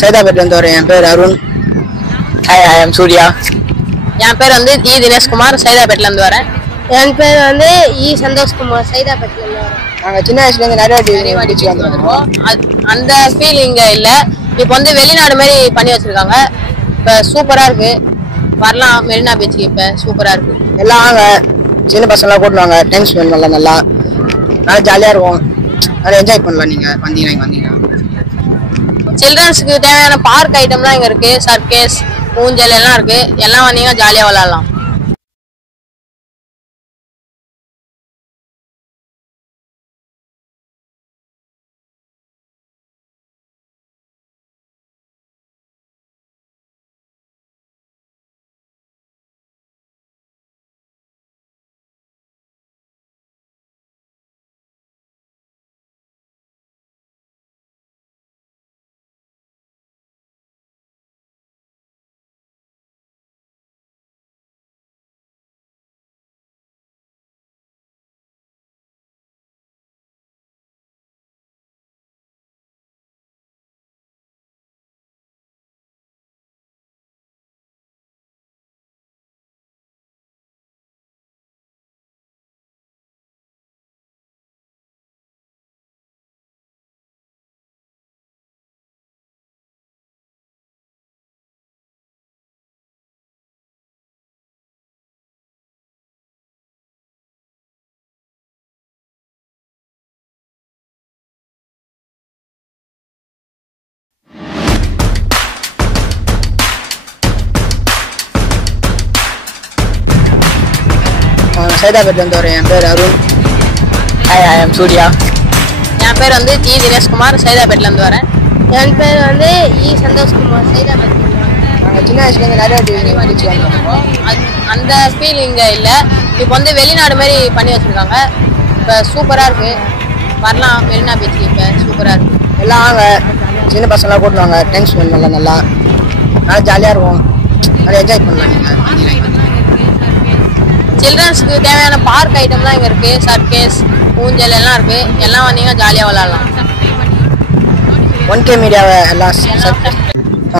சைதாப்பேட்டிலேருந்து வரேன். என் பேர் Arun. Hi, I am Surya. என் பேர் வந்து இ தினேஷ்குமார், சைதாப்பேட்டிலேருந்து வரேன். என் பேர் வந்து இ சந்தோஷ்குமார், சைதாப்பேட்டிலேருந்து வரேன். நாங்கள் சின்ன வயசுலேருந்து நிறைய வாட்டி வந்துருக்கோம். அந்த ஃபீல் இங்கே இல்லை. இப்போ வந்து வெளிநாடு மாதிரி பண்ணி வச்சிருக்காங்க. இப்போ சூப்பராக இருக்கு. வரலாம் மெரினா பீச்சுக்கு. இப்போ சூப்பராக இருக்கு. எல்லாம் வாங்க, சின்ன பசங்களாம் கூட்டுவாங்க. டைம் ஸ்பெண்ட் பண்ணலாம், நல்லா ஜாலியாக இருக்கும். நல்லா என்ஜாய் பண்ணலாம். நீங்கள் வந்தீங்கன்னா சில்ட்ரன்ஸுக்கு தேவையான பார்க் ஐட்டம்லாம் இங்கே இருக்கு. சர்க்கஸ், ஊஞ்சல் எல்லாம் இருக்கு. எல்லாம் வந்தீங்கன்னா ஜாலியாக விளாட்லாம். சைதாப்பேட்டிலேருந்து வரேன். என் பேர் Arun. Hi, I am Surya. என் பேர் வந்து இ தினேஷ்குமார், சைதாப்பேட்டிலேருந்து வரேன். என் பேர் வந்து இ சந்தோஷ்குமார், சைதாப்பேட்டிலேருந்து வரேன். நாங்கள் சின்ன வயசுலேருந்து நிறைய வாட்டி வந்துருக்கோம். அந்த ஃபீல் இங்கே இல்லை. இப்போ வந்து வெளிநாடு மாதிரி பண்ணி வச்சிருக்காங்க. இப்போ சூப்பராக இருக்கு. வரலாம் மெரினா பீச்சுக்கு. இப்போ சூப்பராக இருக்கு. எல்லாம் வாங்க, சின்ன பசங்களாம் கூட்டுவாங்க. டைம் ஸ்பெண்ட் பண்ணலாம், நல்லா ஜாலியாக இருக்கும். நல்லா என்ஜாய் பண்ணலாம். நீங்கள் சில்ட்ரன்ஸுக்கு தேவையான பார்க் ஐட்டம்லாம் இங்கே இருக்கு. சர்க்கஸ், ஊஞ்சல் எல்லாம் இருக்கு. எல்லாம் வந்தீங்கன்னா ஜாலியாக விளாட்லாம். 1K மீடியாவை எல்லாம்